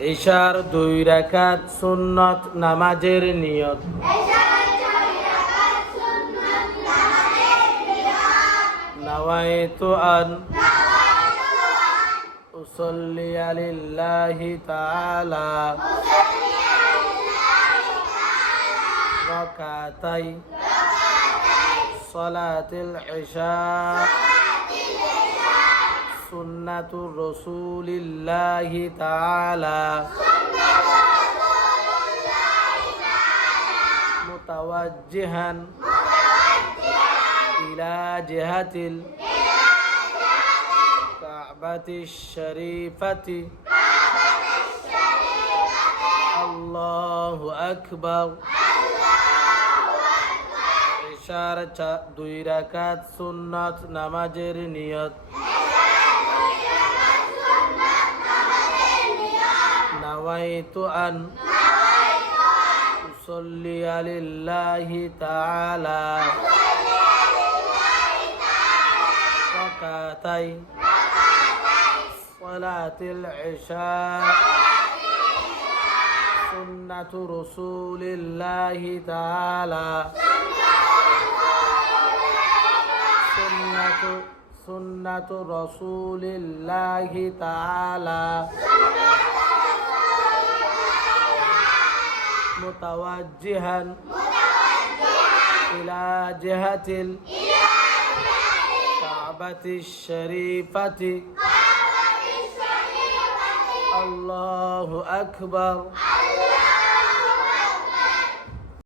ঈশার 2 রাকাত সুন্নত নামাজের নিয়ত। নাওয়াইতু আন উসাল্লি লিল্লাহি তাআলা রাকাতাই সালাতুল ইশা সুন্নাতুর রাসূলিল্লাহি তাআলা মুতাওয়াজ্জিহান ইলা জিহাতিল কাবাতিশ শরীফাতি আল্লাহু আকবার। ঈশার 2 রাকাত সুন্নত নামাজের নিয়ত। নাওয়াইতু আন উসাল্লি লিল্লাহি তাআলা রাকাতাই সালাতুল ইশা সুন্নাতু রাসূলিল্লাহি তাআলা সুন্নাতু রাসূলিল্লাহি তাআলা মুতাওয়াজ্জিহান ইলা জিহাতিল কাবাতিশ শরীফাতি আল্লাহু আকবার।